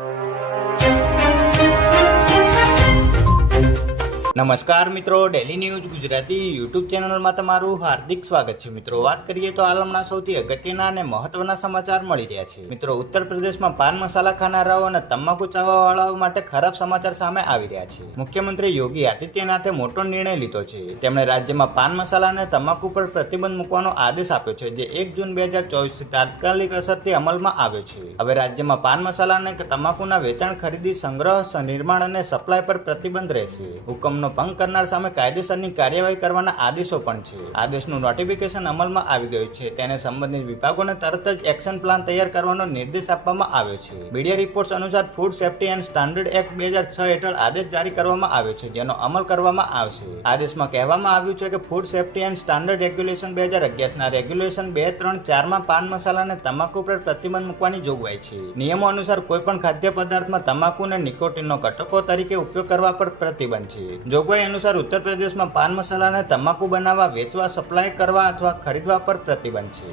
you. નમસ્કાર મિત્રો daily news Gujarati YouTube ચેનલમાં તમારું હાર્દિક સ્વાગત છે. મિત્રો, વાત કરીએ તો આલમના સૌથી અગત્યના અને મહત્વના સમાચાર મળી રહ્યા છે. મિત્રો, ઉત્તર પ્રદેશમાં પાન મસાલા ખાનારાઓ અને તમાકુ ચાવવાવાળાઓ માટે ખરાબ સમાચાર સામે આવી રહ્યા છે. મુખ્યમંત્રી યોગી આદિત્યનાથે મોટો નિર્ણય લીધો છે. તેમણે રાજ્યમાં પાન મસાલા અને તમાકુ પર પ્રતિબંધ મૂકવાનો આદેશ આપ્યો છે, જે એક જૂન બે હજાર ચોવીસથી તાત્કાલિક અસરથી અમલમાં આવ્યો છે. હવે રાજ્યમાં પાન મસાલા અને તમાકુના વેચાણ ખરીદી સંગ્રહ, નિર્માણ અને સપ્લાય પર પ્રતિબંધ રહેશે. હુકમનો ભંગ કરનાર સામે કાયદેસરની કાર્યવાહી કરવાના આદેશો પણ છે. આદેશનું નોટિફિકેશન અમલમાં આવી ગયું છે. તેને સંબંધિત વિભાગોને તરત જ એક્શન પ્લાન તૈયાર કરવાનો નિર્દેશ આપવામાં આવ્યો છે. મીડિયા રિપોર્ટ્સ અનુસાર food safety and standard act બે હજાર છ હેઠળ આદેશ જારી કરવામાં આવ્યો છે, જેનો અમલ કરવામાં આવશે. આદેશમાં કહેવામાં આવ્યું છે કે food safety and standard regulation બે હજાર અગિયારના રેગ્યુલેશન બે, ત્રણ ચારમાં પાન મસાલા અને તમાકુ પર પ્રતિબંધ મૂકવાની જોગવાઈ છે. નિયમો અનુસાર કોઈપણ ખાદ્ય પદાર્થમાં તમાકુ અને નિકોટિનનો ઘટકો તરીકે ઉપયોગ કરવા પર પ્રતિબંધ છે. જોગવાઈ અનુસાર ઉત્તર પ્રદેશમાં પાન મસાલાને તમાકુ બનાવવા, વેચવા, સપ્લાય કરવા અથવા ખરીદવા પર પ્રતિબંધ છે.